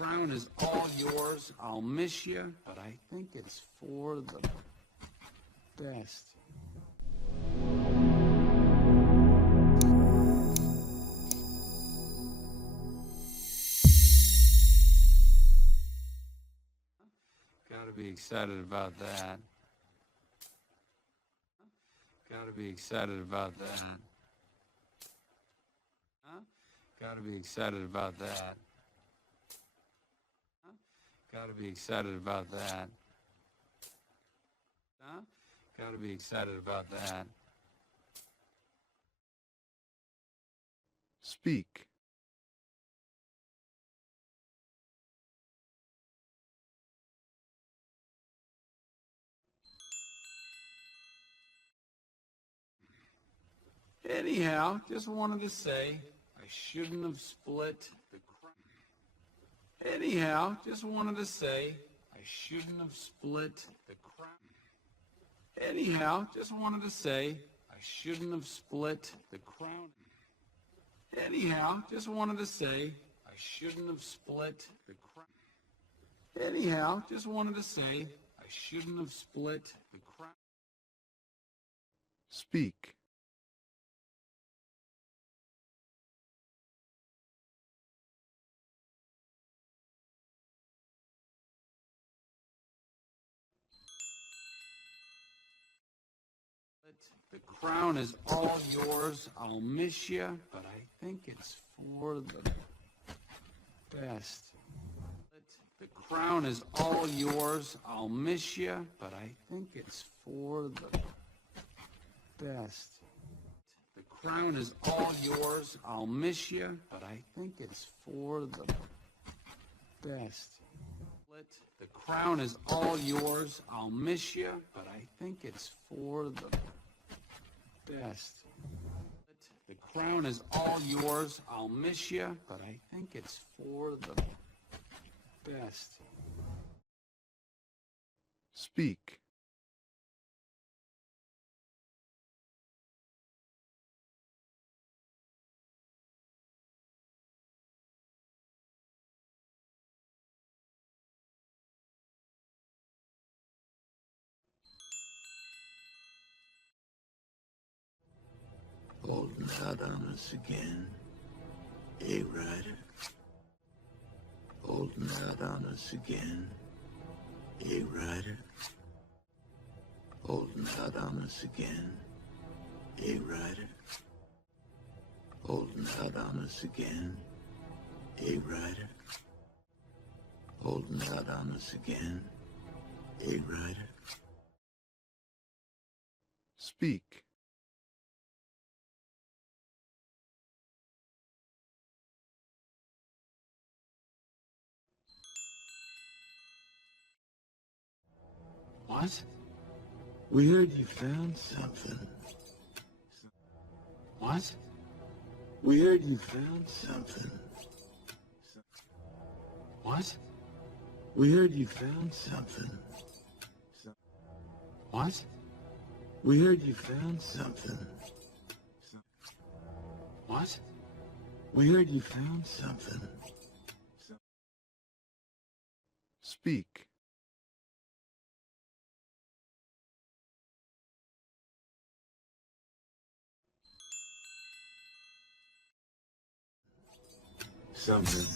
crown is all yours. I'll miss you, but I think it's for the best. Gotta be excited about that. Gotta be excited about that. Huh? Gotta be excited about that. Huh? Gotta be excited about that. Huh? Gotta be excited about that. Speak. Anyhow, just wanted to say I shouldn't have split the crown. Anyhow, just wanted to say I shouldn't have split the crown. Anyhow, just wanted to say I shouldn't have split the crown. Anyhow, just wanted to say I shouldn't have split the crown. Anyhow, just wanted to say I shouldn't have split the crown. Speak. The crown is all yours. I'll miss you, but I think it's for the best. The crown is all yours. I'll miss you, but I think it's for the best. The crown is all yours. I'll miss you, but I think it's for the best. The crown is all yours. I'll miss you, but I think it's for the best. The crown is all yours. I'll miss you, but I think it's for the best. Speak. Holding out on us again, eh, Ryder? Holding out on us again, eh, Ryder? Holding out on us again, eh, Ryder? Holding out on us again, eh, Ryder? Holding out on us again, eh, Ryder? Speak. What? We heard you found something. What? We heard you found something. What? We heard you found something. What? We heard you found something. What? We heard you found something. Speak. Something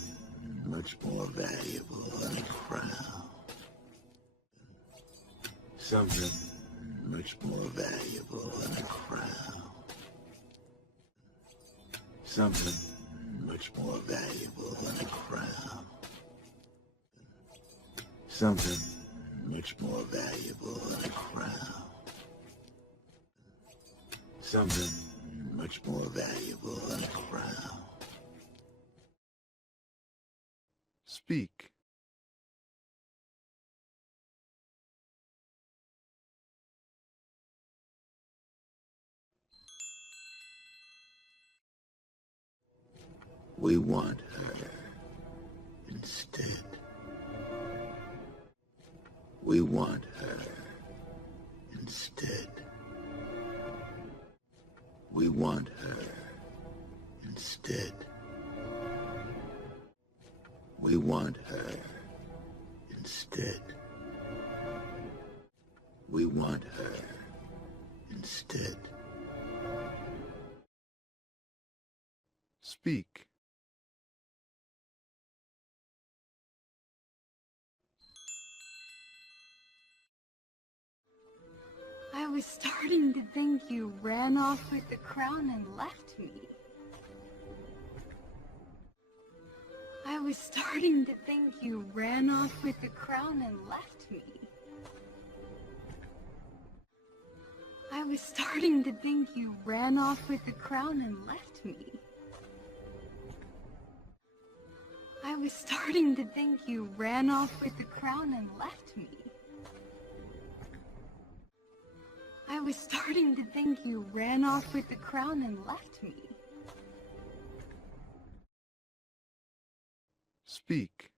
much more valuable than a crown. Something much more valuable than a crown. Something much more valuable than a crown. Something much more valuable than a crown. Something much more valuable than a crown. Speak. We want her instead. We want her instead. We want her instead. We want her instead. We want her instead. Speak. I was starting to think you ran off with the crown and left me. I was starting to think you ran off with the crown and left me. I was starting to think you ran off with the crown and left me. I was starting to think you ran off with the crown and left me. I was starting to think you ran off with the crown and left me. Speak.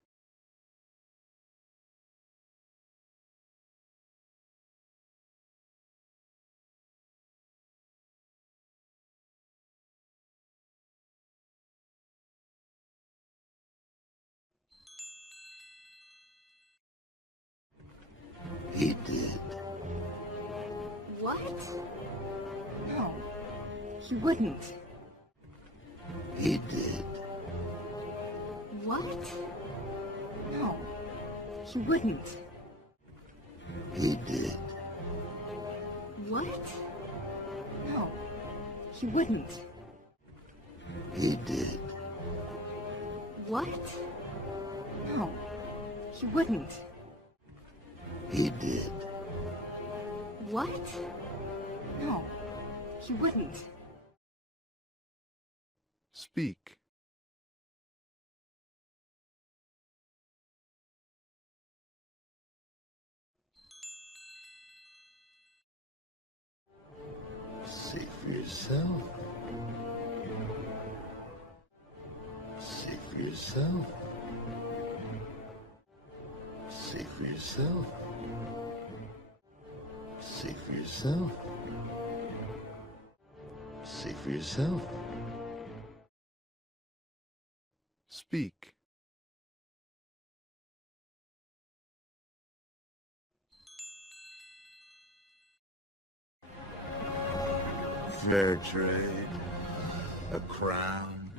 He did. What? No, he wouldn't. He did. What? No, he wouldn't. He did. What? No, he wouldn't. He did. What? No, he wouldn't. He did. What? No, he wouldn't. Speak. See for yourself. See for yourself. See for yourself. See for yourself. See for yourself. Speak. Fair trade, a crown.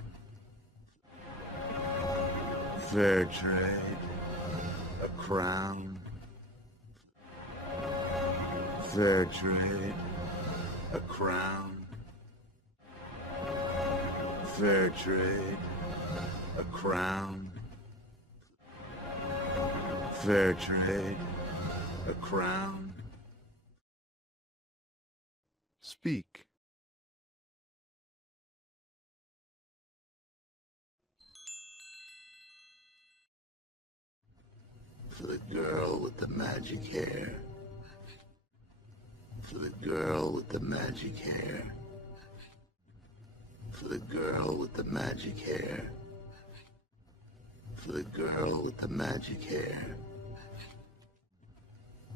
Fair trade, a crown. Fair trade, a crown. Fair trade, a crown. Fair trade, a crown. Speak. For the girl with the magic hair. For the girl with the magic hair. For the girl with the magic hair. For the girl with the magic hair.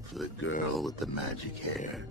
For the girl with the magic hair.